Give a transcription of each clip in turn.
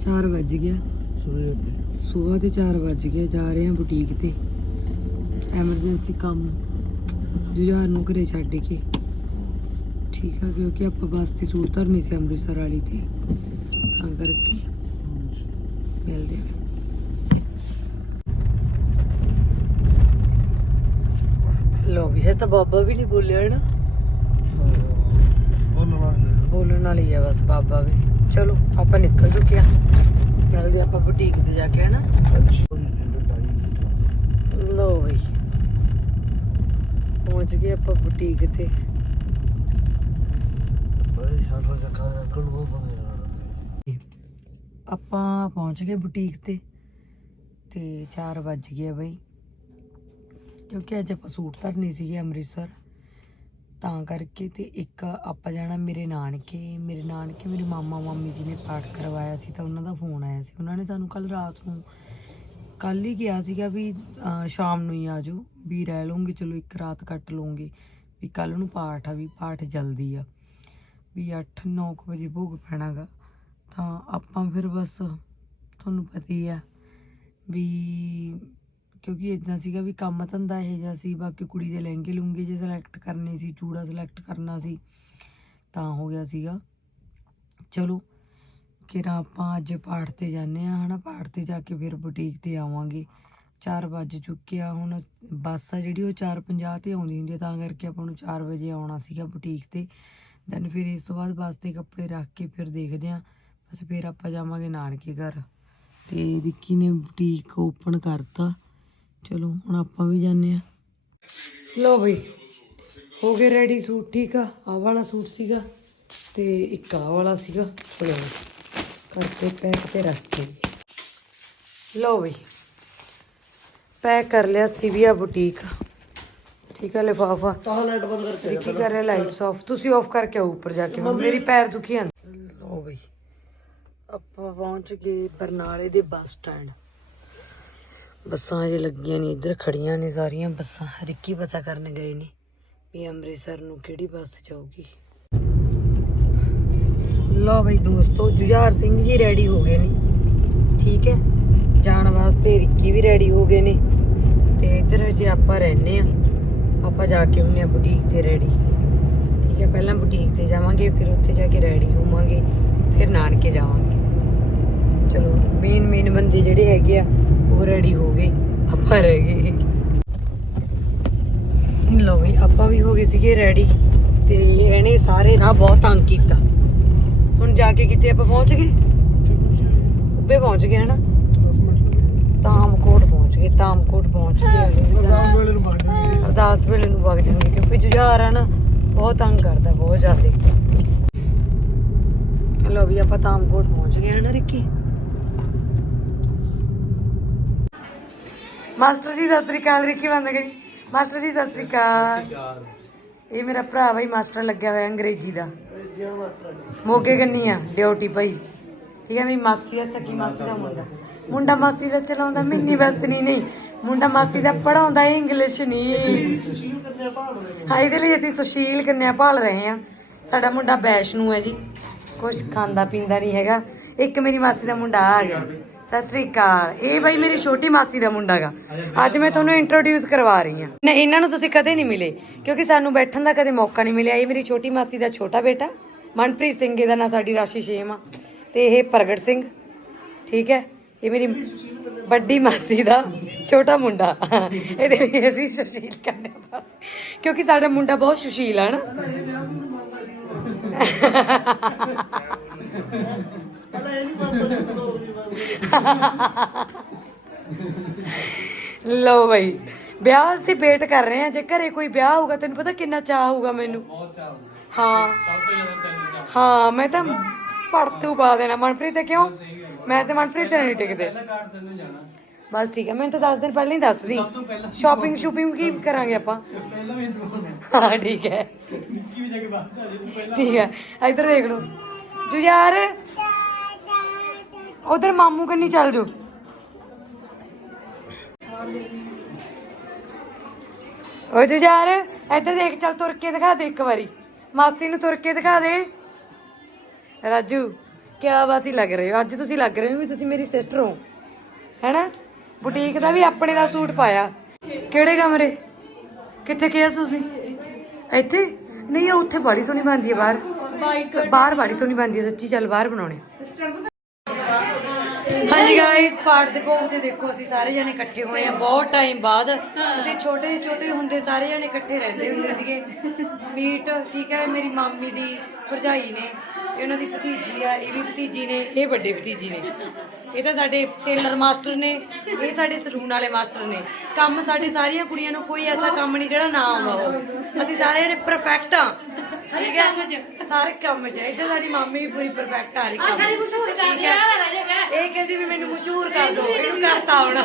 4 ਵੱਜ ਗਿਆ। ਸਵੇਰ ਦੇ। ਸਵੇਰ ਦੇ 4 ਵੱਜ ਗਏ ਜਾ ਰਹੇ ਹਾਂ ਬੁਟੀਕ ਤੇ। ਐਮਰਜੈਂਸੀ ਕੰਮ। ਜੁਝਾਰ ਨੂੰ ਘਰੇ ਛੱਡ ਕੇ। ਠੀਕ ਆ ਕਿਉਂਕਿ ਆਪਾਂ ਬੱਸ ਤੇ ਸੂਟ ਧਰਨੀ ਸੀ ਅੰਮ੍ਰਿਤਸਰ ਵਾਲੀ ਤੇ। ਤਾਂ ਕਰਕੇ ਮਿਲਦੇ ਆ। ਲੋ ਵੀ ਹੈ ਤਾਂ ਬਾਬਾ ਵੀ ਨਹੀਂ ਬੋਲਿਆ ਨਾ। ਬੋਲਣ ਵਾਲੀ ਹੈ ਬਸ ਬਾਬਾ ਵੀ। ਚਲੋ, ਆਪਾਂ ਨਿਕਲ ਚੁੱਕੇ ਆ ਦੇ ਆਪਾਂ ਬੁਟੀਕ ਤੇ ਜਾ ਕੇ, ਹਨਾ? ਲੋ ਬਈ, ਪਹੁੰਚ ਗਏ ਆਪਾਂ ਬੁਟੀਕ ਤੇ। ਆਪਾਂ ਪਹੁੰਚ ਗਏ ਬੁਟੀਕ ਤੇ ਤੇ 4 ਵੱਜ ਗਏ ਆ ਬਈ। ਕਿਉਂਕਿ ਅੱਜ ਆਪਾਂ ਸੂਟ ਧਰਨੇ ਸੀਗੇ ਅੰਮ੍ਰਿਤਸਰ। ਤਾਂ ਕਰਕੇ ਤੇ ਇੱਕ ਆਪਾਂ ਜਾਣਾ ਮੇਰੇ ਨਾਨਕੇ ਮੇਰੇ ਨਾਨਕੇ ਮੇਰੇ ਮਾਮਾ ਮਾਮੀ ਜੀ ਨੇ ਪਾਠ ਕਰਵਾਇਆ ਸੀ ਤਾਂ ਉਹਨਾਂ ਦਾ ਫੋਨ ਆਇਆ ਸੀ। ਉਹਨਾਂ ਨੇ ਸਾਨੂੰ ਕੱਲ ਰਾਤ ਨੂੰ ਕੱਲ ਹੀ ਕਿਹਾ ਸੀਗਾ ਵੀ ਸ਼ਾਮ ਨੂੰ ਹੀ ਆਜੋ ਵੀ ਰਹਿ ਲਵਾਂਗੇ ਚਲੋ ਇੱਕ ਰਾਤ ਕੱਟ ਲਵਾਂਗੇ ਵੀ ਕੱਲ ਨੂੰ ਪਾਠ ਆ ਵੀ ਪਾਠ ਜਲਦੀ ਆ, ਵੀ 8-9 ਵਜੇ ਭੋਗ ਪੈਣਾਗਾ। ਤਾਂ ਆਪਾਂ ਫਿਰ ਬਸ, ਤੁਹਾਨੂੰ ਪਤਾ ਹੀ ਆ ਵੀ ਕਿਉਂਕਿ ਇਦਾਂ ਸੀਗਾ ਵੀ ਕੰਮ ਧੰਦਾ ਇਹ ਜਿਹਾ ਸੀ, ਬਾਕੀ ਕੁੜੀ ਦੇ ਲਹਿੰਗੇ ਲੂੰਗੇ ਜੇ ਸਿਲੈਕਟ ਕਰਨੇ ਸੀ, ਚੂੜਾ ਸਿਲੈਕਟ ਕਰਨਾ ਸੀ, ਤਾਂ ਹੋ ਗਿਆ ਸੀਗਾ। ਚਲੋ, ਕਿਰਾ ਆਪਾਂ ਅੱਜ ਪਾਠ ਤੇ ਜਾਂਦੇ ਆ ਹਨਾ? ਪਾਠ ਤੇ ਜਾ ਕੇ ਫਿਰ ਬੁਟੀਕ ਤੇ ਆਵਾਂਗੇ। 4 ਵੱਜ ਚੁੱਕੇ ਆ, ਹੁਣ ਬੱਸ ਆ ਜਿਹੜੀ, ਉਹ 4:50 ਤੇ ਆਉਂਦੀ ਹੁੰਦੀ ਆ, ਤਾਂ ਕਰਕੇ ਆਪਾਂ ਨੂੰ 4 ਵਜੇ ਆਉਣਾ ਸੀਗਾ ਬੁਟੀਕ ਤੇ। ਦੈਨ ਫਿਰ ਇਸ ਤੋਂ ਬਾਅਦ ਬੱਸ ਤੇ ਕੱਪੜੇ ਰੱਖ ਕੇ ਫਿਰ ਦੇਖਦੇ ਆ ਬਸ ਫਿਰ ਆਪਾਂ ਜਾਵਾਂਗੇ ਨਾਨਕੇ ਘਰ। ਤੇ ਰਿੱਕੀ ਨੇ ਬੁਟੀਕ ਓਪਨ ਕਰਤਾ। ਚਲੋ ਹੁਣ ਆਪਾਂ ਵੀ ਜਾਂਦੇ ਆ ਲੋ ਬਈ ਹੋ ਗਏ ਰੈਡੀ ਸੂਟ ਠੀਕ ਆ? ਆਹ ਵਾਲਾ ਸੂਟ ਸੀਗਾ ਤੇ ਇੱਕ ਆਹ ਵਾਲਾ ਸੀਗਾ। ਚਲੋ ਕਰਕੇ ਪੈਕ ਤੇ ਰੱਖ ਕੇ। ਲੋ ਬਈ ਪੈਕ ਕਰ ਲਿਆ ਸਿਵਿਆ ਬੁਟੀਕ ਠੀਕ ਆ ਲਿਫਾਫਾ? ਤਾਂ ਲਾਈਟ ਬੰਦ ਕਰਕੇ ਰਿੱਕੀ ਕਰ ਰਿਹਾ ਲਾਈਟਸ ਆਫ ਤੁਸੀਂ ਆਫ ਕਰਕੇ ਆਓ ਉੱਪਰ ਜਾ ਕੇ। ਹੁਣ ਮੇਰੀ ਪੈਰ ਦੁਖੀ ਆਂ। ਲੋ ਬਈ ਆਪਾਂ ਪਹੁੰਚ ਗਏ ਬਰਨਾਲੇ ਦੇ ਬੱਸ ਸਟੈਂਡ ਬੱਸਾਂ ਅਜੇ ਲੱਗੀਆਂ ਨਹੀਂ ਇੱਧਰ ਖੜੀਆਂ ਨੇ ਸਾਰੀਆਂ ਬੱਸਾਂ। ਰਿੱਕੀ ਪਤਾ ਕਰਨ ਗਏ ਨੇ ਵੀ ਅੰਮ੍ਰਿਤਸਰ ਨੂੰ ਕਿਹੜੀ ਬੱਸ ਜਾਊਗੀ। ਲੋ ਬਈ ਦੋਸਤੋ, ਜੁਝਾਰ ਸਿੰਘ ਜੀ ਰੈਡੀ ਹੋ ਗਏ ਨੇ। ਠੀਕ ਹੈ? ਜਾਣ ਵਾਸਤੇ ਰਿੱਕੀ ਵੀ ਰੈਡੀ ਹੋ ਗਏ ਨੇ। ਤੇ ਇੱਧਰ ਜੇ ਆਪਾਂ ਰਹਿੰਦੇ ਆ ਆਪਾਂ ਜਾ ਕੇ ਹੁੰਨੇ ਆ ਬੁਟੀਕ ਤੇ ਰੈਡੀ ਠੀਕ ਹੈ, ਪਹਿਲਾਂ ਬੁਟੀਕ ਤੇ ਜਾਵਾਂਗੇ, ਫਿਰ ਉੱਥੇ ਜਾ ਕੇ ਰੈਡੀ ਹੋਵਾਂਗੇ, ਫਿਰ ਨਾਨਕੇ ਜਾਵਾਂਗੇ। ਚਲੋ ਮੇਨ ਮੇਨ ਬੰਦੇ ਜਿਹੜੇ ਹੈਗੇ ਆ ਉਹ ਰੈਡੀ ਹੋ ਗਏ। ਆਪਾਂ ਰਹਿ ਗਏ। ਲੋ ਵੀ, ਆਪਾਂ ਵੀ ਹੋ ਗਏ ਸੀਗੇ ਰੈਡੀ ਤੇ ਇਹਨੇ ਸਾਰੇ ਨਾ ਬਹੁਤ ਤੰਗ ਕੀਤਾ। ਹੁਣ ਜਾ ਕੇ ਕਿਤੇ ਆਪਾਂ ਪਹੁੰਚ ਗਏ? ਉੱਪੇ ਪਹੁੰਚ ਗਏ, ਹਨਾ? ਤਾਮਕੋਟ ਪਹੁੰਚ ਗਏ ਤਾਮਕੋਟ ਪਹੁੰਚ ਗਏ। ਅਰਦਾਸ ਵੇਲੇ ਨੂੰ ਵਗ ਜਾਣਗੇ, ਕਿਉਂਕਿ ਜੁਝਾਰ ਆ ਨਾ, ਬਹੁਤ ਤੰਗ ਕਰਦਾ, ਬਹੁਤ ਜ਼ਿਆਦਾ। ਲੋ ਵੀ, ਆਪਾਂ ਤਾਮਕੋਟ ਪਹੁੰਚ ਗਏ, ਹਨ, ਰਿੱਕੀ? ਮਾਸਟਰ ਜੀ, ਸਤਿ ਸ੍ਰੀ ਅਕਾਲ ਰਿੱਕੀ ਬੰਦ ਕਰੀ ਮਾਸਟਰ ਜੀ, ਸਤਿ ਸ੍ਰੀ ਅਕਾਲ। ਇਹ ਮੇਰਾ ਭਰਾ ਬਈ, ਮਾਸਟਰ ਲੱਗਿਆ ਹੋਇਆ ਅੰਗਰੇਜ਼ੀ ਦਾ। ਮੋਗੇ ਗੰਨੀ ਆ, ਡਿਊਟੀ ਭਾਈ ਠੀਕ ਹੈ ਮੇਰੀ ਮਾਸੀ ਆ, ਸਕੀ ਮਾਸੀ ਦਾ ਮੁੰਡਾ। ਮੁੰਡਾ ਮਾਸੀ ਦਾ ਚਲਾਉਂਦਾ ਮਿੰਨੀ ਬਸ ਨਹੀਂ ਨਹੀਂ। ਮੁੰਡਾ ਮਾਸੀ ਦਾ ਪੜਾਉਂਦਾ ਇੰਗਲਿਸ਼ ਨਹੀਂ ਹਾਂ ਇਹਦੇ ਲਈ ਅਸੀਂ ਸੁਸ਼ੀਲ ਕੰਨਿਆ ਭਾਲ ਰਹੇ ਹਾਂ ਸਾਡਾ ਮੁੰਡਾ ਵੈਸ਼ਨੂ ਹੈ ਜੀ। ਕੁਝ ਖਾਂਦਾ ਪੀਂਦਾ ਨਹੀਂ ਹੈਗਾ। ਇੱਕ ਮੇਰੀ ਮਾਸੀ ਦਾ ਮੁੰਡਾ ਆ ਗਿਆ। ਸਤਿ ਸ੍ਰੀ ਅਕਾਲ। ਇਹ ਬਾਈ ਮੇਰੀ ਛੋਟੀ ਮਾਸੀ ਦਾ ਮੁੰਡਾ ਗਾ। ਅੱਜ ਮੈਂ ਤੁਹਾਨੂੰ ਇੰਟਰੋਡਿਊਸ ਕਰਵਾ ਰਹੀ ਹਾਂ। ਨਹੀਂ ਇਹਨਾਂ ਨੂੰ ਤੁਸੀਂ ਕਦੇ ਨਹੀਂ ਮਿਲੇ, ਕਿਉਂਕਿ ਸਾਨੂੰ ਬੈਠਣ ਦਾ ਕਦੇ ਮੌਕਾ ਨਹੀਂ ਮਿਲਿਆ। ਇਹ ਮੇਰੀ ਛੋਟੀ ਮਾਸੀ ਦਾ ਛੋਟਾ ਬੇਟਾ, ਮਨਪ੍ਰੀਤ ਸਿੰਘ, ਇਹਦਾ ਨਾਂ ਸਾਡੀ ਰਾਸ਼ੀ ਸ਼ੇਮ ਆ। ਤੇ ਇਹ ਪ੍ਰਗਟ ਸਿੰਘ, ਠੀਕ ਹੈ? ਇਹ ਮੇਰੀ ਵੱਡੀ ਮਾਸੀ ਦਾ ਛੋਟਾ ਮੁੰਡਾ। ਇਹਦੇ ਲਈ ਅਸੀਂ ਸੁਸ਼ੀਲ ਕਰਨੇ ਪਾ ਕਿਉਂਕਿ ਸਾਡਾ ਮੁੰਡਾ ਬਹੁਤ ਸੁਸ਼ੀਲ ਆ ਨਾ। ਲੋ ਬਈ ਵਿਆਹ ਅਸੀਂ ਵੇਟ ਕਰ ਰਹੇ ਹਾਂ ਜੇ ਘਰੇ ਕੋਈ ਵਿਆਹ ਹੋਊਗਾ ਤੈਨੂੰ ਪਤਾ ਕਿੰਨਾ ਚਾਹ ਹੋਊਗਾ ਮੈਨੂੰ। ਹਾਂ। ਹਾਂ ਮੈਂ ਤਾਂ ਪੜਤੂ ਪਾ ਦੇਣਾ। ਮਨਪ੍ਰੀਤ ਤੇ ਕਿਉਂ ਮੈਂ ਤੇ ਮਨਪ੍ਰੀਤ ਤੇ ਨਹੀਂ ਟਿਕਦੇ। ਬਸ ਠੀਕ ਹੈ ਮੈਂ ਤਾਂ 10 ਦਿਨ ਪਹਿਲਾਂ ਹੀ ਦੱਸਦੀ। ਸ਼ਾਪਿੰਗ ਸ਼ੂਪਿੰਗ ਕੀ ਕਰਾਂਗੇ ਆਪਾਂ। ਹਾਂ ਠੀਕ ਹੈ। ਠੀਕ ਹੈ। ਇੱਧਰ ਦੇਖ ਲਓ। ਜੁਝਾਰ। ਉਧਰ ਮਾਮੂ ਕੰਨੀ ਚੱਲ ਜਾਓ। ਓਏ ਜੁਝਾਰ ਇੱਧਰ ਦੇਖ ਚੱਲ ਤੁਰ ਕੇ ਦਿਖਾ ਦੇ ਇੱਕ ਵਾਰੀ। ਮਾਸੀ ਨੂੰ ਤੁਰ ਕੇ ਦਿਖਾ ਦੇ। ਰਾਜੂ ਕਿਆ ਬਾਤ ਹੀ ਲੱਗ ਰਹੇ ਹੋ। ਅੱਜ ਤੁਸੀਂ ਲੱਗ ਰਹੇ ਹੋ ਵੀ ਤੁਸੀਂ ਮੇਰੀ ਸਿਸਟਰ ਹੋ। ਹੈਨਾ? ਬੁਟੀਕ ਦਾ ਵੀ ਆਪਣੇ ਦਾ ਸੂਟ ਪਾਇਆ। ਕਿਹੜੇ ਕਮਰੇ? ਕਿੱਥੇ ਕਿਹਾ ਤੁਸੀਂ? ਇੱਥੇ? ਨਹੀਂ ਉਹ ਉੱਥੇ ਬੜੀ ਸੋਹਣੀ ਬਣਦੀ ਹੈ ਬਾਹਰ। ਬਾਹਰ ਬੜੀ ਸੋਹਣੀ ਬਣਦੀ ਹੈ ਸੱਚੀ ਚੱਲ ਬਾਹਰ ਬਣਾਉਣੇ। ਹਾਂਜੀ ਗਾਇਸ ਪਾਠ ਦੇ ਭੋਗ ਤੇ ਦੇਖੋ ਅਸੀਂ ਸਾਰੇ ਜਣੇ ਇਕੱਠੇ ਹੋਏ ਆ ਬਹੁਤ ਟਾਈਮ ਬਾਅਦ। ਅਸੀਂ ਛੋਟੇ ਛੋਟੇ ਹੁੰਦੇ ਸਾਰੇ ਜਣੇ ਇਕੱਠੇ ਰਹਿੰਦੇ ਹੁੰਦੇ ਸੀਗੇ। ਮੀਟ, ਠੀਕ ਹੈ, ਮੇਰੀ ਮਾਮੀ ਦੀ ਭਰਜਾਈ ਨੇ ਇਹ ਉਹਨਾਂ ਦੀ ਭਤੀਜੀ ਆ, ਇਹ ਵੀ ਭਤੀਜੀ ਨੇ, ਇਹ ਵੱਡੇ ਭਤੀਜੀ ਨੇ। ਇਹ ਤਾਂ ਸਾਡੇ ਟੇਲਰ ਮਾਸਟਰ ਨੇ, ਇਹ ਸਾਡੇ ਸਲੂਨ ਵਾਲੇ ਮਾਸਟਰ ਨੇ। ਕੰਮ ਸਾਡੇ ਸਾਰੀਆਂ ਕੁੜੀਆਂ ਨੂੰ ਕੋਈ ਐਸਾ ਕੰਮ ਨਹੀਂ ਜਿਹੜਾ ਨਾ ਆਉਂਦਾ ਹੋਵੇ। ਅਸੀਂ ਸਾਰੇ ਜਣੇ ਪਰਫੈਕਟ ਆ ਠੀਕ ਹੈ? ਸਾਰੇ ਕੰਮ 'ਚ। ਇੱਧਰ ਸਾਡੀ ਮਾਮੀ ਵੀ ਪੂਰੀ ਪਰਫੈਕਟ ਆ ਰਹੀ ਕੰਮ ਸਾਰੀ ਮਸ਼ਹੂਰ ਕਰ ਇਹ ਕਹਿੰਦੀ ਵੀ ਮੈਨੂੰ ਮਸ਼ਹੂਰ ਕਰ ਦਿਓ ਇਹਨੂੰ ਕਰਤਾ ਹੁਣ।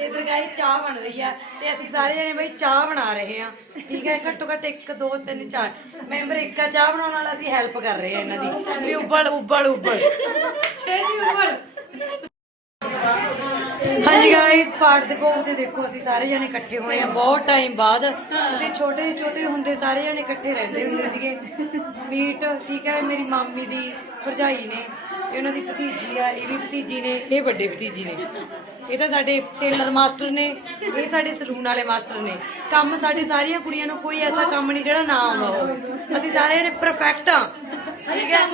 ਇਧਰ ਗਾਈ ਚਾਹ ਬਣ ਰਹੀ ਆ। ਤੇ ਅਸੀਂ ਸਾਰੇ ਜਣੇ ਬਈ ਚਾਹ ਬਣਾ ਰਹੇ ਆ। ਠੀਕ ਹੈ? ਘੱਟੋ ਘੱਟ 1 2 3 4 ਮੈਂਬਰ ਇੱਕਾ ਚਾਹ ਬਣਾਉਣ ਵਾਲਾ ਅਸੀਂ ਹੈਲਪ ਕਰ ਰਹੇ ਆ ਇਹਨਾਂ ਦੀ। ਵੀ ਉਬਲ ਉਬਲ ਉਬਲ। ਛੇਤੀ ਉਬਲ। ਹਾਂਜੀ ਗਾਇਸ ਪਾਰਟ ਦੇ ਭੋਗ ਤੇ ਦੇਖੋ ਅਸੀਂ ਸਾਰੇ ਜਣੇ ਇਕੱਠੇ ਹੋਏ ਆ ਬਹੁਤ ਟਾਈਮ ਬਾਅਦ। ਅਸੀਂ ਛੋਟੇ ਛੋਟੇ ਹੁੰਦੇ ਸਾਰੇ ਜਣੇ ਇਕੱਠੇ ਰਹਿੰਦੇ ਹੁੰਦੇ ਸੀਗੇ। ਮੀਟ ਠੀਕ ਹੈ ਮੇਰੀ ਮਾਮੀ ਦੀ ਭਰਜਾਈ ਨੇ ਇਹ ਉਹਨਾਂ ਦੀ ਭਤੀਜੀ ਆ ਇਹ ਵੀ ਭਤੀਜੀ ਨੇ ਇਹ ਵੱਡੇ ਭਤੀਜੀ ਨੇ। ਇਹ ਤਾਂ ਸਾਡੇ ਟੇਲਰ ਮਾਸਟਰ ਨੇ ਇਹ ਸਾਡੇ ਸਲੂਨ ਵਾਲੇ ਮਾਸਟਰ ਨੇ। ਕੰਮ ਸਾਡੇ ਸਾਰੀਆਂ ਕੁੜੀਆਂ ਨੂੰ ਕੋਈ ਐਸਾ ਕੰਮ ਨਹੀਂ ਜਿਹੜਾ ਨਾ ਆਉਂਦਾ ਹੋਵੇ। ਅਸੀਂ ਸਾਰੇ ਜਣੇ ਪਰਫੈਕਟ ਆ ਠੀਕ ਹੈ?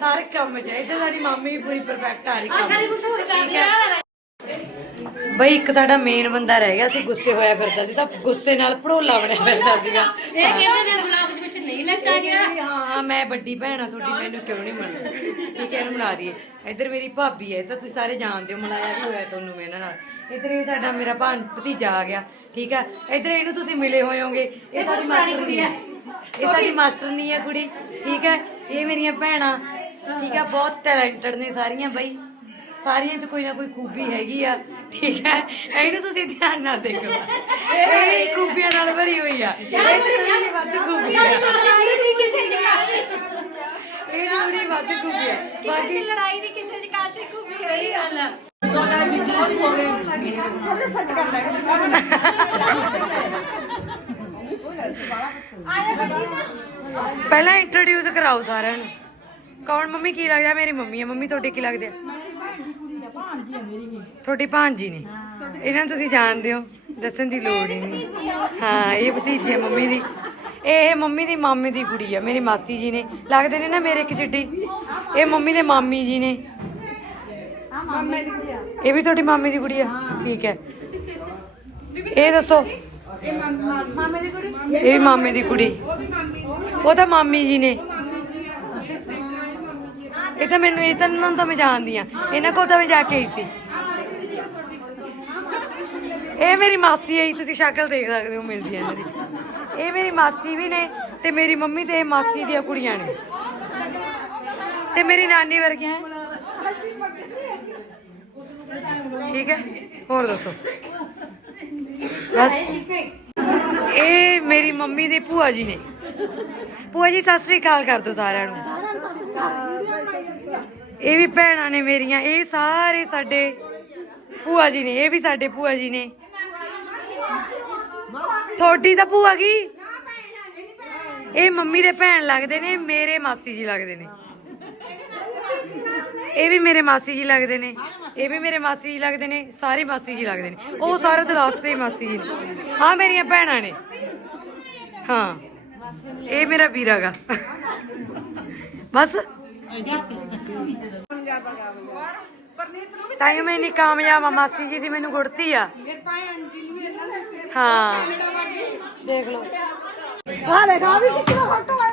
ਸਾਰੇ ਕੰਮ 'ਚ ਇੱਧਰ ਸਾਡੀ ਮਾਮੀ ਵੀ ਪੂਰੀ ਪਰਫੈਕਟ ਆ ਰਹੀ ਕੰਮ ਸਾਰੀ ਮਸ਼ਹੂਰ ਕਰ ਬਈ ਇੱਕ ਸਾਡਾ ਮੇਨ ਬੰਦਾ ਰਹਿ ਗਿਆ ਸੀ ਗੁੱਸੇ ਹੋਇਆ ਫਿਰਦਾ ਸੀ ਤਾਂ ਗੁੱਸੇ ਨਾਲ ਭੜੋਲਾ ਬਣਿਆ ਫਿਰਦਾ ਸੀਗਾ। ਇਹ ਕਹਿੰਦੇ ਨੇ ਗੁਲਾਬ ਦੇ ਵਿੱਚ ਨਹੀਂ ਲੱਗਾ ਗਿਆ ਹਾਂ ਮੈਂ ਵੱਡੀ ਭੈਣ ਆ ਤੁਹਾਡੀ ਮੈਨੂੰ ਕਿਉਂ ਨਹੀਂ ਮੰਨਦਾ? ਠੀਕ ਹੈ ਇਹਨੂੰ ਮਿਲਾ ਦਈਏ। ਇੱਧਰ ਮੇਰੀ ਭਾਬੀ ਹੈ ਇਹ ਤਾਂ ਤੁਸੀਂ ਸਾਰੇ ਜਾਣਦੇ ਹੋ ਮਿਲਾਇਆ ਵੀ ਹੋਇਆ ਤੁਹਾਨੂੰ ਮੈਂ ਇਹਨਾਂ ਨਾਲ। ਇੱਧਰ ਇਹ ਸਾਡਾ ਮੇਰਾ ਭਾਣ ਭਤੀਜਾ ਆ ਗਿਆ ਠੀਕ ਹੈ। ਇੱਧਰ ਇਹਨੂੰ ਤੁਸੀਂ ਮਿਲੇ ਹੋਏ ਹੋਗੇ ਇਹ ਸਾਡੀ ਮਾਸਟਰ ਕੁੜੀ ਹੈ। ਇਹ ਸਾਡੀ ਮਾਸਟਰ ਨਹੀਂ ਹੈ ਕੁੜੀ ਠੀਕ ਹੈ। ਇਹ ਮੇਰੀਆਂ ਭੈਣਾਂ ਠੀਕ ਹੈ ਬਹੁਤ ਟੈਲੈਂਟਡ ਨੇ ਸਾਰੀਆਂ ਬਈ। ਸਾਰੀਆਂ 'ਚ ਕੋਈ ਨਾ ਕੋਈ ਖੂਬੀ ਹੈਗੀ ਆ ਠੀਕ ਹੈ? ਇਹਨੂੰ ਤੁਸੀਂ ਧਿਆਨ ਨਾਲ ਦੇਖੋ। ਇਹ ਖੂਬੀਆਂ ਨਾਲ ਭਰੀ ਹੋਈ ਆ। ਇਹ 'ਚ ਥੋੜ੍ਹੀ ਵੱਧ ਖੂਬੀ ਆ। ਕਿਸੇ ਜਗ੍ਹਾ ਇਹ ਥੋੜੀ ਵੱਧ ਖੂਬੀ ਆ। ਬਾਕੀ ਲੜਾਈ ਨਹੀਂ ਕਿਸੇ ਜਗ੍ਹਾ 'ਚ ਖੂਬੀ ਸਹੀ ਗੱਲ ਆ। ਪਹਿਲਾਂ ਇੰਟਰੋਡਿਊਸ ਕਰਾਓ ਸਾਰਿਆਂ ਨੂੰ। ਕੌਣ? ਮੰਮੀ ਕੀ ਲੱਗਦਾ? ਮੇਰੀ ਮੰਮੀ ਆ। ਮੰਮੀ ਤੁਹਾਡੇ ਕੀ ਲੱਗਦੇ ਆ? ਤੁਹਾਡੀ ਭਾਂਜੀ ਨੇ? ਇਹਨਾਂ ਨੂੰ ਤੁਸੀਂ ਜਾਣਦੇ ਹੋ ਦੱਸਣ ਦੀ ਲੋੜ ਹੀ ਨਹੀਂ। ਹਾਂ ਇਹ ਭਤੀਜੀ ਹੈ ਮੰਮੀ ਦੀ। ਇਹ ਮੰਮੀ ਦੀ ਮਾਮੇ ਦੀ ਕੁੜੀ ਆ ਮੇਰੀ ਮਾਸੀ ਜੀ ਨੇ। ਲੱਗਦੇ ਨੇ ਨਾ ਮੇਰੇ ਇੱਕ ਚਿੱਟੀ? ਇਹ ਮੰਮੀ ਦੇ ਮਾਮੀ ਜੀ ਨੇ। ਇਹ ਵੀ ਤੁਹਾਡੀ ਮਾਮੀ ਦੀ ਕੁੜੀ ਆ? ਠੀਕ ਹੈ। ਇਹ ਦੱਸੋ। ਇਹ ਵੀ ਮਾਮੇ ਦੀ ਕੁੜੀ। ਉਹ ਤਾਂ ਮਾਮੀ ਜੀ ਨੇ। ਇਹ ਤਾਂ ਮੈਨੂੰ ਇਹ ਤਾਂ ਮੈਂ ਜਾਣਦੀ ਆ। ਇਹਨਾਂ ਕੋਲ ਤਾਂ ਮੈਂ ਜਾ ਕੇ ਆਈ ਸੀ। ਇਹ ਮੇਰੀ ਮਾਸੀ ਹੈ ਜੀ, ਤੁਸੀਂ ਸ਼ਕਲ ਦੇਖ ਸਕਦੇ ਹੋ ਮਿਲਦੀ ਹੈ ਇਹਨਾਂ ਦੀ। ਇਹ ਮੇਰੀ ਮਾਸੀ ਵੀ ਨੇ ਤੇ ਮੇਰੀ ਮੰਮੀ ਤੇ ਇਹ ਮਾਸੀ ਦੀਆਂ ਕੁੜੀਆਂ ਨੇ। ਤੇ ਮੇਰੀ ਨਾਨੀ ਵਰਗੀਆਂ ਹੈ। ਠੀਕ ਹੈ ਹੋਰ ਦੱਸੋ? ਬਸ। ਇਹ ਮੇਰੀ ਮੰਮੀ ਦੇ ਭੂਆ ਜੀ ਨੇ। ਭੂਆ ਜੀ ਸਤਿ ਸ੍ਰੀ ਅਕਾਲ ਕਰ ਦੋ ਸਾਰਿਆਂ ਨੂੰ। ਇਹ ਵੀ ਭੈਣਾਂ ਨੇ ਮੇਰੀਆਂ ਇਹ ਸਾਰੇ ਸਾਡੇ ਭੂਆ ਜੀ ਨੇ ਇਹ ਵੀ ਸਾਡੇ ਭੂਆ ਜੀ ਨੇ। ਤੁਹਾਡੀ ਤਾਂ ਭੂਆ ਕੀ? ਇਹ ਮੰਮੀ ਦੇ ਭੈਣ ਲੱਗਦੇ ਨੇ ਮੇਰੇ ਮਾਸੀ ਜੀ ਲੱਗਦੇ ਨੇ। ਇਹ ਵੀ ਮੇਰੇ ਮਾਸੀ ਜੀ ਲੱਗਦੇ ਨੇ ਇਹ ਵੀ ਮੇਰੇ ਮਾਸੀ ਜੀ ਲੱਗਦੇ ਨੇ ਸਾਰੇ ਮਾਸੀ ਜੀ ਲੱਗਦੇ ਨੇ। ਉਹ ਸਾਰੇ ਤੋਂ ਲਾਸਟ ਤੇ ਮਾਸੀ ਜੀ ਨੇ। ਹਾਂ ਮੇਰੀਆਂ ਭੈਣਾਂ ਨੇ। ਹਾਂ ਇਹ ਮੇਰਾ ਵੀਰਾਗਾ ਬਸ। ਤਾਂ ਹੀ ਮੈਂ ਇੰਨੀ ਕਾਮਯਾਬ ਆ ਮਾਸੀ ਜੀ ਦੀ ਮੈਨੂੰ ਗੁੜਤੀ ਆ। ਹਾਂ। ਦੇਖ ਲਓ।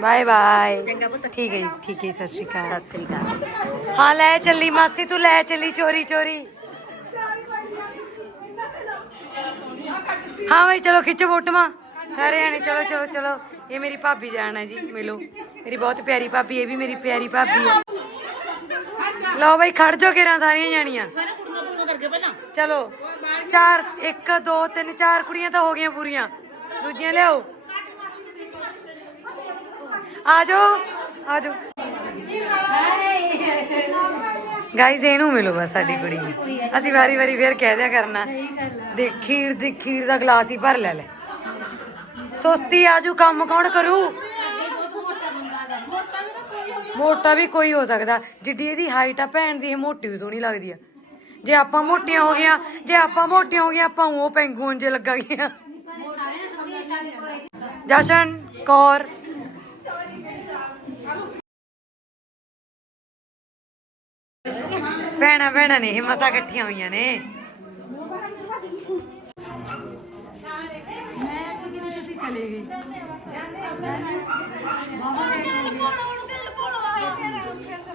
Bye bye. ਠੀਕ ਹੈ ਜੀ ਠੀਕ ਹੈ ਜੀ, ਸਤਿ ਸ਼੍ਰੀ ਅਕਾਲ। ਸਤਿ ਸ਼੍ਰੀ ਅਕਾਲ। ਹਾਂ ਲੈ ਚੱਲੀ ਮਾਸੀ ਤੂੰ ਲੈ ਚੱਲੀ ਚੋਰੀ ਚੋਰੀ। ਹਾਂ ਬਈ ਚਲੋ ਖਿੱਚੋ ਫੋਟੋਆਂ ਸਾਰੇ ਜਾਣੇ ਚਲੋ ਚਲੋ ਚਲੋ। ਇਹ ਮੇਰੀ ਭਾਬੀ ਜਾਨ ਹੈ ਜੀ ਮਿਲੋ। ਮੇਰੀ ਬਹੁਤ ਪਿਆਰੀ ਭਾਬੀ ਇਹ ਵੀ ਮੇਰੀ ਪਿਆਰੀ ਭਾਬੀ ਹੈ। ਲਓ ਬਈ ਖੜ ਜੋ ਕਿਰਾਂ ਸਾਰੀਆਂ ਜਾਣੀਆਂ। ਚਲੋ ਚਾਰ 1 2 3 ਚਾਰ ਕੁੜੀਆਂ ਤਾਂ ਹੋ ਗਈਆਂ ਪੂਰੀਆਂ। ਦੂਜੀਆਂ ਲਿਆਓ। ਆ ਜਾਓ ਆ ਜਾਓ। ਗਾਈਜ਼ ਇਹਨੂੰ ਮਿਲੋ ਬਸ ਸਾਡੀ ਕੁੜੀ। ਅਸੀਂ ਵਾਰੀ ਵਾਰੀ ਫੇਰ ਕਹਿ ਦਿਆ ਕਰਨਾ। ਦੇ ਖੀਰ ਦੀ ਖੀਰ ਦਾ ਗਲਾਸ ਹੀ ਭਰ ਲੈ ਲੈ। ਸੁਸਤੀ ਆਜੂ ਕੰਮ ਕੌਣ ਕਰੂ? ਮੋਟਾ ਵੀ ਕੋਈ ਹੋ ਸਕਦਾ। ਜਿੱਡੀ ਇਹਦੀ ਹਾਈਟ ਆ ਭੈਣ ਦੀ ਇਹ ਮੋਟੀ ਵੀ ਸੋਹਣੀ ਲੱਗਦੀ ਆ। ਜੇ ਆਪਾਂ ਮੋਟੀਆਂ ਹੋ ਗਈਆਂ ਜੇ ਆਪਾਂ ਮੋਟੀਆਂ ਹੋ ਗਈਆਂ ਆਪਾਂ ਉਹ ਪੈਂਗੂਨ ਜੇ ਲੱਗਾ ਗਈਆਂ। ਜਸ਼ਨ ਕੌਰ। ਭੈਣਾਂ ਭੈਣਾਂ ਨੇ ਇਹ ਮਸਾ ਇਕੱਠੀਆਂ ਹੋਈਆਂ ਨੇ। ਮੈਂ ਕਿਵੇਂ ਤੁਸੀਂ ਚਲੇ ਗਏ?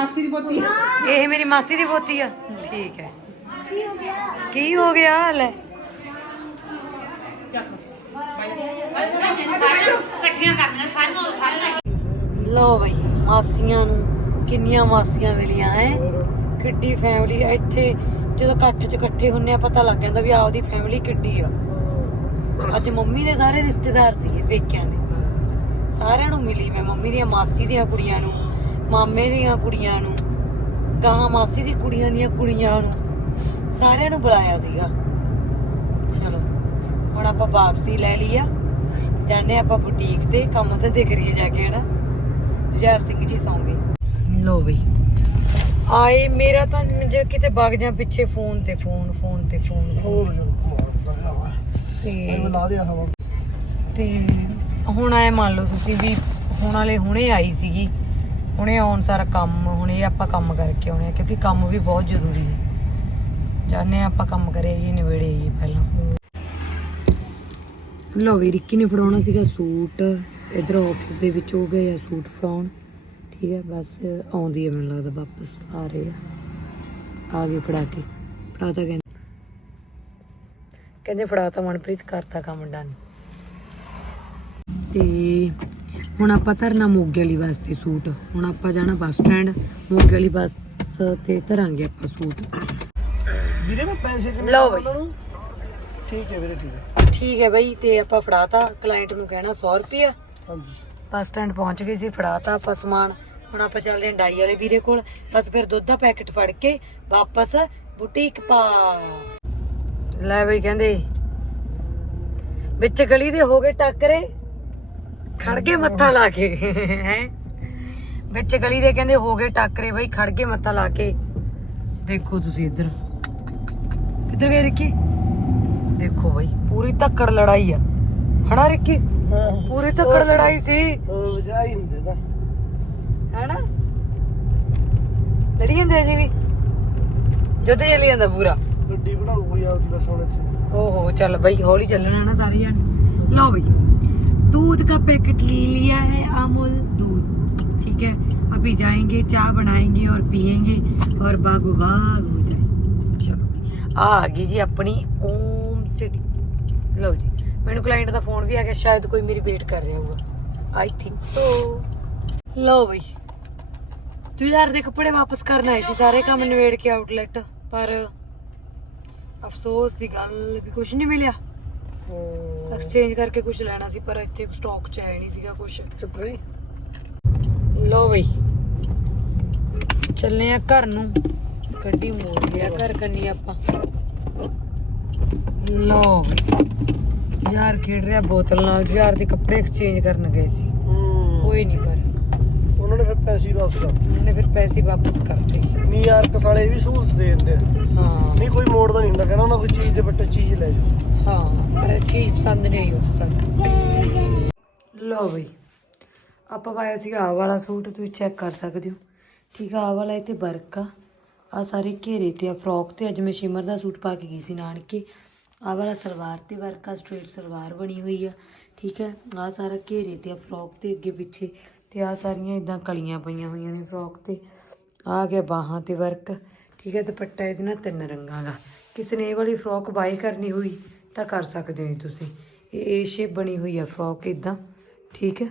ਮਾਸੀ ਦੀ ਪੋਤੀ ਇਹ ਮੇਰੀ ਮਾਸੀ ਦੀ ਪੋਤੀ ਆ। ਠੀਕ ਹੈ। ਕੀ ਹੋ ਗਿਆ? ਲੈ। ਇਕੱਠੀਆਂ ਕਰਨੀਆਂ ਸਾਰੀਆਂ ਸਾਰੀਆਂ ਲੋ ਬਈ, ਮਾਸੀਆਂ ਨੂੰ ਕਿੰਨੀਆਂ ਮਾਸੀਆਂ ਮਿਲੀਆਂ ਐ ਕਿੱਡੀ ਫੈਮਿਲੀ ਇੱਥੇ ਜਦੋਂ ਇਕੱਠ ਚ ਇਕੱਠੇ ਹੁੰਨੇ ਆ, ਪਤਾ ਲੱਗ ਜਾਂਦਾ ਵੀ ਆਪਦੀ ਫੈਮਿਲੀ ਕਿੱਡੀ ਆ। ਅੱਜ ਮੰਮੀ ਦੇ ਸਾਰੇ ਰਿਸ਼ਤੇਦਾਰ ਸੀਗੇ ਪੇਕਿਆਂ ਦੇ। ਸਾਰਿਆਂ ਨੂੰ ਮਿਲੀ ਮੈਂ ਮੰਮੀ ਦੀਆਂ, ਮਾਸੀ ਦੀਆਂ ਕੁੜੀਆਂ ਨੂੰ। ਮਾਮੇ ਦੀਆਂ ਕੁੜੀਆਂ ਨੂੰ ਗਾਂ ਮਾਸੀ ਦੀ ਕੁੜੀਆਂ ਦੀਆਂ ਕੁੜੀਆਂ ਨੂੰ ਸਾਰਿਆਂ ਨੂੰ ਬੁਲਾਇਆ ਸੀਗਾ। ਚਲੋ ਹੁਣ ਆਪਾਂ ਵਾਪਸੀ ਲੈ ਲਈ ਆ। ਜਾਣੇ ਆਪਾਂ ਬੁਟੀਕ ਤੇ ਕੰਮ ਤੇ ਦੇ ਕਰੀਏ ਜਾ ਕੇ ਹਨਾ। ਜਰ ਸਿੰਘ ਜੀ ਸੌਂਗੇ ਲੋ ਬਈ ਆਏ ਮੇਰਾ ਤਾਂ ਜੇ ਕਿਤੇ ਵਗ ਜਾ ਪਿੱਛੇ ਫੋਨ ਤੇ ਫੋਨ ਫੋਨ ਤੇ ਫੋਨ ਹੋਰ ਤੇ ਲਾ ਤੇ ਹੁਣ ਆਏ ਮੰਨ ਲਓ ਤੁਸੀਂ ਵੀ ਹੁਣ ਵਾਲੇ ਹੁਣੇ ਆਈ ਸੀਗੀ। ਹੁਣੇ ਆਉਣ ਸਾਰਾ ਕੰਮ, ਹੁਣ ਇਹ ਆਪਾਂ ਕੰਮ ਕਰਕੇ ਆਉਣੇ ਆ, ਕਿਉਂਕਿ ਕੰਮ ਵੀ ਬਹੁਤ ਜ਼ਰੂਰੀ ਹੈ। ਜਾਣੇ ਆਪਾਂ ਕੰਮ ਕਰੇ ਜੀ, ਨਿਬੇੜੇ ਜੀ ਪਹਿਲਾਂ। ਲੋ ਵੀ, ਰਿੱਕੀ ਨੇ ਫੜਾਉਣਾ ਸੀਗਾ ਸੂਟ। ਇਧਰ ਆਫਿਸ ਦੇ ਵਿੱਚ ਹੋ ਗਏ ਆ ਸੂਟ ਫੜਾਉਣ। ਠੀਕ ਹੈ, ਬਸ ਆਉਂਦੀ ਹੈ ਮੈਨੂੰ ਲੱਗਦਾ ਵਾਪਸ, ਆ ਰਹੇ ਆ। ਆ ਗਏ ਫੜਾ ਕੇ। ਫੜਾਤਾ ਕਹਿੰਦੇ। ਕਹਿੰਦੇ ਫੜਾਤਾ ਮਨਪ੍ਰੀਤ, ਕਰਤਾ ਕੰਮ ਡਨ। ਤੇ ਹੁਣ ਆਪਾਂ ਧਰਨਾ ਮੋਗੇ ਵਾਲੀ ਵਾਸਤੇ ਸੂਟ। ਹੁਣ ਆਪਾਂ ਜਾਣਾ ਬੱਸ ਸਟੈਂਡ। ਮੋਗੇ ਵਾਲੀ ਬੱਸ ਤੇ ਧਰਾਂਗੇ ਆਪਾਂ ਸੂਟ। ਵੀਰੇ ਮੈਂ ਪੈਸੇ ਕਿੰਨੇ ਲਓ ਬਈ। ਠੀਕ ਹੈ ਵੀਰੇ ਠੀਕ ਹੈ। ਠੀਕ ਹੈ ਬਈ ਤੇ ਆਪਾਂ ਫੜਾਤਾ। ਕਲਾਇੰਟ ਨੂੰ ਕਹਿਣਾ 100 ਰੁਪਿਆ ਹਾਂਜੀ। ਬੱਸ ਸਟੈਂਡ ਪਹੁੰਚ ਗਏ ਸੀ ਫੜਾਤਾ ਆਪਾਂ ਸਮਾਨ। ਹੁਣ ਆਪਾਂ ਚੱਲਦੇ ਹਾਂ ਡਾਈ ਵਾਲੇ ਵੀਰੇ ਕੋਲ। ਬਸ ਫਿਰ ਦੁੱਧ ਦਾ ਪੈਕੇਟ ਫੜ ਕੇ ਵਾਪਸ ਬੁਟੀਕ ਪਾ। ਲੈ ਬਈ ਕਹਿੰਦੇ ਵਿੱਚ ਗਲੀ ਦੇ ਹੋ ਗਏ ਟੱਕਰੇ। ਖੜ ਗਏ ਮੱਥਾ ਲਾ ਕੇ। ਹੈ? ਵਿੱਚ ਗਲੀ ਦੇ ਕਹਿੰਦੇ ਹੋ ਗਏ ਟਾਕਰੇ ਬਈ ਖੜ ਗਏ ਮੱਥਾ ਲਾ ਕੇ। ਦੇਖੋ ਤੁਸੀਂ ਇੱਧਰ। ਕਿੱਧਰ ਗਏ ਰਿੱਕੀ? ਦੇਖੋ ਬਾਈ ਪੂਰੀ ਧੱਕੜ ਲੜਾਈ ਆ। ਹਣਾ ਰਿੱਕੀ? ਪੂਰੀ ਧੱਕੜ ਲੜਾਈ ਸੀ। ਲੜੀ ਜਾਂਦੇ ਸੀ ਵੀ। ਜੁੱਧ ਚੱਲੀ ਜਾਂਦਾ ਪੂਰਾ। ਗੱਡੀ ਬਣਾਉ ਕੋਈ ਆਉਂਦੀ ਬਸ ਹੁਣ ਇੱਥੇ। ਓਹੋ ਚੱਲ ਬਈ ਹੌਲੀ ਚੱਲਣਾ ਨਾ ਸਾਰੇ ਜਾਣੇ। ਲਓ ਬਈ। दूध का पैकेट ले लिया है अमूल दूध ठीक है अभी जाएंगे चाय बनाएंगे और पियेंगे और बागो बाग हो जाए चलो भाई आ गई जी अपनी ओम सिटी लो जी ਮੈਨੂੰ ਕਲਾਇੰਟ ਦਾ ਫੋਨ ਵੀ ਆ ਗਿਆ ਸ਼ਾਇਦ ਕੋਈ ਮੇਰੀ ਵੇਟ ਕਰ ਰਿਹਾ ਹੋਊਗਾ ਆਈ ਥਿੰਕ ਸੋ ਲਓ ਬਈ ਤੂੰ ਯਾਰ ਦੇ ਕੱਪੜੇ ਵਾਪਸ ਕਰਨ ਆਏ ਸੀ ਸਾਰੇ ਕੰਮ ਨਿਬੇੜ ਕੇ ਆਊਟਲੈਟ ਪਰ ਅਫਸੋਸ ਦੀ ਗੱਲ ਵੀ ਕੁਝ ਨਹੀਂ ਮਿਲਿਆ ਐਕਸਚੇਂਜ ਕਰਕੇ ਕੁਝ ਲੈਣਾ ਸੀ ਪਰ ਇੱਥੇ ਸਟਾਕ ਚ ਹੈ ਨਹੀਂ ਸੀਗਾ ਕੁਝ ਚੁੱਪ ਰਹੀ ਲੋ ਬਈ। ਚੱਲੇ ਆ ਘਰ ਨੂੰ। ਗੱਡੀ ਮੋੜ ਲਿਆ ਘਰ ਕੰਨੀ ਆਪਾਂ। ਲੋ ਬਈ। ਯਾਰ ਖੇਡ ਰਿਹਾ ਬੋਤਲ ਨਾਲ। ਯਾਰ ਦੇ ਕੱਪੜੇ ਐਕਸਚੇਂਜ ਕਰਨ ਗਏ ਸੀ। ਕੋਈ ਨਹੀਂ ਪਰ। ਉਹਨਾਂ ਨੇ ਫਿਰ ਪੈਸੇ ਵਾਪਸ ਕਰ ਉਹਨੇ ਫਿਰ ਪੈਸੇ ਵਾਪਸ ਕਰਤੇ। ਨੀ ਯਾਰ ਕਸਾਲੇ ਵੀ ਸਹੂਲਤ ਦੇ ਦਿੰਦੇ ਹਾਂ। ਨਹੀਂ ਕੋਈ ਮੋੜਦਾ ਨਹੀਂ ਹੁੰਦਾ। ਕਹਿੰਦਾ ਉਹਨਾਂ ਕੋਈ ਚੀਜ਼ ਦੇ ਬੱਟੇ ਚੀਜ਼ ਲੈ ਜਾਓ। ਹਾਂ। ਪਰ ਪਸੰਦ ਨਹੀਂ ਆਈ ਉਹ ਸਾਨੂੰ ਲੋ ਬਈ, ਆਪਾਂ ਪਾਇਆ ਸੀ ਆਹ ਵਾਲਾ ਸੂਟ, ਤੁਸੀਂ ਚੈੱਕ ਕਰ ਸਕਦੇ ਹੋ। ਠੀਕ ਆ, ਆਹ ਵਾਲਾ ਇਹ ਤੇ ਵਰਕ ਆ। ਆ ਸਾਰੇ ਘੇਰੇ ਤੇ ਆ ਫਰੋਕ ਤੇ ਅੱਜ ਮੈਂ ਸ਼ਿਮਰ ਦਾ ਸੂਟ ਪਾ ਕੇ ਗਈ ਸੀ ਨਾਨਕੇ। ਆਹ ਵਾਲਾ ਸਲਵਾਰ ਤੇ ਵਰਕ ਆ ਸਟ੍ਰੇਟ ਸਲਵਾਰ ਬਣੀ ਹੋਈ ਆ। ਠੀਕ ਹੈ ਆ ਸਾਰਾ ਘੇਰੇ ਤੇ ਆ ਫਰੋਕ ਤੇ ਅੱਗੇ ਪਿੱਛੇ। ਤੇ ਆ ਸਾਰੀਆਂ ਇਦਾਂ ਕਲੀਆਂ ਪਈਆਂ ਹੋਈਆਂ ਨੇ ਫਰੋਕ ਤੇ। ਆ ਗਿਆ ਬਾਹਾਂ ਤੇ ਵਰਕ। ਠੀਕ ਹੈ ਦੁਪੱਟਾ ਇਹਦੇ ਨਾਲ ਤਿੰਨ ਰੰਗਾਂ ਦਾ। ਕਿਸੇ ਨੇ ਇਹ ਵਾਲੀ ਫਰੋਕ ਬਾਈ ਕਰਨੀ ਹੋਈ ਤਾਂ ਕਰ ਸਕਦੇ ਹੋ ਜੀ ਤੁਸੀਂ। ਇਹ ਏ ਸ਼ੇਪ ਬਣੀ ਹੋਈ ਆ ਫਰੋਕ ਇਦਾਂ ਠੀਕ ਹੈ?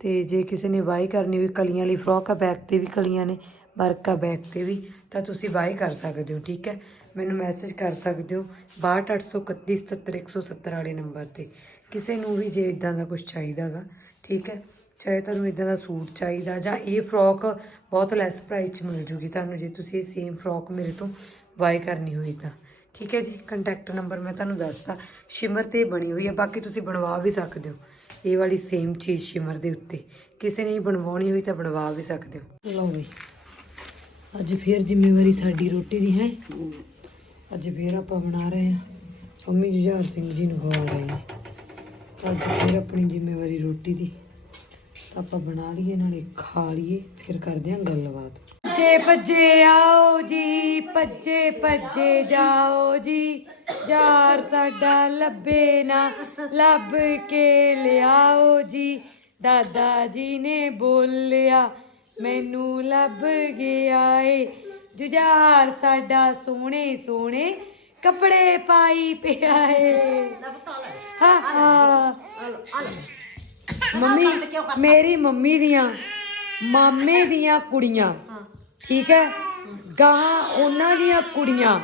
ਤੇ ਜੇ ਕਿਸੇ ਨੇ ਵਾਈ ਕਰਨੀ ਹੋਈ ਕਲੀਆਂ ਵਾਲੀ ਫਰੋਕ ਆ ਬੈਕ ਤੇ ਵੀ ਕਲੀਆਂ ਨੇ, ਵਰਕ ਆ ਬੈਕ ਤੇ ਵੀ, ਤਾਂ ਤੁਸੀਂ ਵਾਈ ਕਰ ਸਕਦੇ ਹੋ, ਠੀਕ ਹੈ? ਮੈਨੂੰ ਮੈਸੇਜ ਕਰ ਸਕਦੇ ਹੋ 6283177170 ਵਾਲੇ ਨੰਬਰ ਤੇ। ਕਿਸੇ ਨੂੰ ਵੀ ਜੇ ਇਦਾਂ ਦਾ ਕੁਝ ਚਾਹੀਦਾਗਾ, ਠੀਕ ਹੈ? ਚਾਹੇ ਤੁਹਾਨੂੰ ਇਦਾਂ ਦਾ ਸੂਟ ਚਾਹੀਦਾ ਜਾਂ ਇਹ ਫਰੋਕ ਬਹੁਤ ਲੈਸ ਪ੍ਰਾਈਸ 'ਚ ਮਿਲ ਜੂਗੀ ਤੁਹਾਨੂੰ, ਜੇ ਤੁਸੀਂ ਇਹ ਸੇਮ ਫਰੋਕ ਮੇਰੇ ਤੋਂ ਬਾਈ ਕਰਨੀ ਹੋਈ ਤਾਂ। ਠੀਕ ਹੈ ਜੀ ਕੰਟੈਕਟ ਨੰਬਰ ਮੈਂ ਤੁਹਾਨੂੰ ਦੱਸਤਾ। ਸ਼ਿਮਰ ਤੇ ਬਣੀ ਹੋਈ ਹੈ, ਬਾਕੀ ਤੁਸੀਂ ਬਣਵਾ ਵੀ ਸਕਦੇ ਹੋ। ਇਹ ਵਾਲੀ ਸੇਮ ਚੀਜ਼ ਸ਼ਿਮਰ ਦੇ ਉੱਤੇ। ਕਿਸੇ ਨੇ ਬਣਵਾਉਣੀ ਹੋਈ ਤਾਂ ਬਣਵਾ ਵੀ ਸਕਦੇ ਹੋ। ਲਓ ਬਈ ਅੱਜ ਫੇਰ ਜ਼ਿੰਮੇਵਾਰੀ ਸਾਡੀ ਰੋਟੀ ਦੀ ਹੈ। ਅੱਜ ਫੇਰ ਆਪਾਂ ਬਣਾ ਰਹੇ ਹਾਂ। ਮੰਮੀ ਜੁਝਾਰ ਸਿੰਘ ਜੀ ਨੂੰ ਖਵਾ ਰਹੇ ਨੇ ਅੱਜ ਫੇਰ ਆਪਣੀ ਜ਼ਿੰਮੇਵਾਰੀ ਰੋਟੀ ਦੀ। ਤਾਂ ਆਪਾਂ ਬਣਾ ਲਈਏ, ਨਾਲੇ ਖਾ ਲਈਏ, ਫਿਰ ਕਰਦੇ ਹਾਂ ਗੱਲਬਾਤ। ਭੱਜੇ ਭੱਜੇ ਆਓ ਜੀ, ਭੱਜੇ ਭੱਜੇ ਜਾਓ ਜੀ। ਯਾਰ ਸਾਡਾ ਲੱਭੇ ਨਾ, ਲੱਭ ਕੇ ਲਿਆਓ ਜੀ। ਦਾਦਾ ਜੀ ਨੇ ਬੋਲਿਆ, ਮੈਨੂੰ ਲੱਭ ਗਿਆ ਏ। ਜੁਝਾਰ ਸਾਡਾ ਸੋਹਣੇ ਸੋਹਣੇ ਕੱਪੜੇ ਪਾਈ ਪਿਆ ਏ। ਹਾਂ ਹਾਂ। ਮੰਮੀ, ਮੇਰੀ ਮੰਮੀ ਦੀਆਂ, ਮਾਮੇ ਦੀਆਂ ਕੁੜੀਆਂ। ਠੀਕ ਹੈ? ਗਾਹਾਂ ਉਹਨਾਂ ਦੀਆਂ ਕੁੜੀਆਂ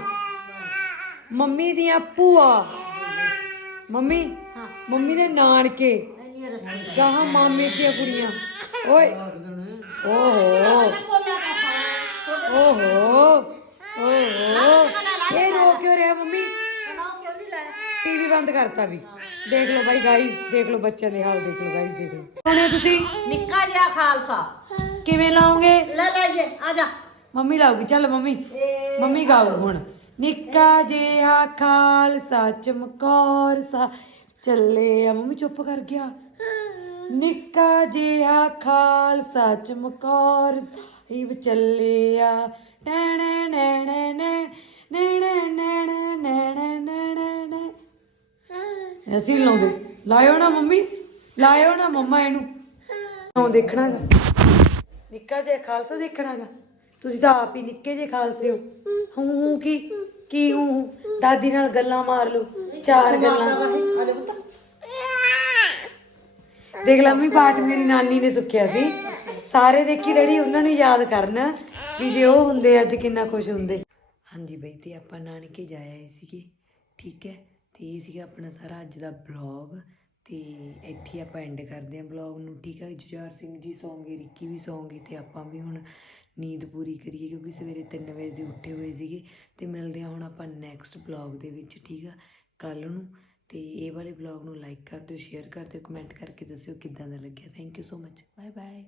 ਮੰਮੀ ਦੀਆਂ ਭੂਆ ਮੰਮੀ ਮੰਮੀ ਦੇ ਨਾਨਕੇ ਗਾਹਾਂ ਮਾਮੇ ਦੀਆਂ ਕੁੜੀਆਂ। ਓਏ ਓਹੋ। ਓਹੋ ਓਹੋ। ਇਹ ਰੋ ਕਿਉਂ ਰਿਹਾ ਮੰਮੀ? ਟੀਵੀ ਬੰਦ ਕਰਤਾ ਵੀ। ਦੇਖ ਲਓ ਬਾਈ ਗਾਈਸ ਦੇਖ ਲਓ ਬੱਚਿਆਂ ਦੇ ਹਾਲ ਦੇਖ ਲਓ ਗਾਈਸ ਦੇਖ ਲਓ। ਹੁਣੇ ਤੁਸੀਂ? ਨਿੱਕਾ ਜਿਹਾ ਖਾਲਸਾ। ਕਿਵੇਂ ਲਾਉਂਗੇ ਲੈ ਲਈਏ ਆ ਜਾ। ਮੰਮੀ ਲਾਉਗੀ ਚੱਲ ਮੰਮੀ। ਮੰਮੀ ਗਾਓ ਹੁਣ। ਨਿੱਕਾ ਜਿਹਾ ਖਾਲਸਾ ਚਮਕੌਰ ਸਾ ਚੱਲੇ ਆ ਮੰਮੀ ਚੁੱਪ ਕਰ ਗਿਆ। ਨਿੱਕਾ ਜਿਹਾ ਖਾਲਸਾ ਚਮਕੌਰ ਸਾਹਿਬ ਚੱਲੇ ਆ। ਟੈਣੇ ਨੈਣੇ ਨੈਣੇ ਨੈਣੇ ਨੈਣੇ ਨੈਣੇ ਨੈਣੇ ਨੈਣੇ ਅਸੀਂ ਨੀ ਲਾਉਂਦੇ। ਲਾਇਓ ਨਾ ਮੰਮੀ, ਲਾਇਓ ਨਾ ਮੰਮਾ ਇਹਨੂੰ। ਦੇਖਣਾ ਗਾ? ਨਿੱਕਾ ਜਿਹਾ ਖਾਲਸਾ ਦੇਖਣਾ ਗਾ। ਤੁਸੀਂ ਤਾਂ ਆਪ ਹੀ ਨਿੱਕੇ ਜਿਹੇ ਖਾਲਸੇ ਹੋ। ਹੂੰ ਹੂੰ ਕੀ? ਕੀ ਹੂੰ ਹੂੰ? ਦਾਦੀ ਨਾਲ ਗੱਲਾਂ ਮਾਰ ਲਓ। ਚਾਰ ਗੱਲਾਂ। ਦੇਖ ਲਾ ਮੰਮੀ, ਪਾਠ ਮੇਰੀ ਨਾਨੀ ਨੇ ਸੁੱਖਿਆ ਸੀ। ਸਾਰੇ ਦੇਖੀ ਰੜੀ ਉਹਨਾਂ ਨੂੰ ਯਾਦ ਕਰਨ ਵੀ ਜੇ ਉਹ ਹੁੰਦੇ, ਅੱਜ ਕਿੰਨਾ ਖੁਸ਼ ਹੁੰਦੇ। ਹਾਂਜੀ ਬਈ, ਤੇ ਆਪਾਂ ਨਾਨਕੇ ਜਾਇਆ ਆਏ ਸੀਗੇ। ਠੀਕ ਹੈ। ਤੇ ਇਹ ਸੀਗਾ ਆਪਣਾ ਸਾਰਾ ਅੱਜ ਦਾ ਬਲੌਗ ਤੇ ਇੱਥੇ ਆਪਾਂ ਐਂਡ ਕਰਦੇ ਹਾਂ ਬਲੌਗ ਨੂੰ। ਠੀਕ ਹੈ ਜੁਝਾਰ ਸਿੰਘ ਜੀ ਸੌਂਗੇ, ਰਿੱਕੀ ਵੀ ਸੌਂਗੇ ਤੇ ਆਪਾਂ ਵੀ ਹੁਣ ਨੀਂਦ ਪੂਰੀ ਕਰੀਏ ਕਿਉਂਕਿ ਸਵੇਰੇ 3 ਵਜੇ ਦੇ ਉੱਠੇ ਹੋਏ ਸੀਗੇ ਤੇ ਮਿਲਦੇ ਹਾਂ ਹੁਣ ਆਪਾਂ ਨੈਕਸਟ ਬਲੌਗ ਦੇ ਵਿੱਚ, ਠੀਕ ਆ? ਕੱਲ ਨੂੰ। ਤੇ ਇਹ ਵਾਲੇ ਬਲੌਗ ਨੂੰ ਲਾਈਕ ਕਰ ਦਿਓ ਸ਼ੇਅਰ ਕਰ ਦਿਓ ਕਮੈਂਟ ਕਰਕੇ ਦੱਸਿਓ ਕਿੱਦਾਂ ਦਾ ਲੱਗਿਆ। Thank you so much bye bye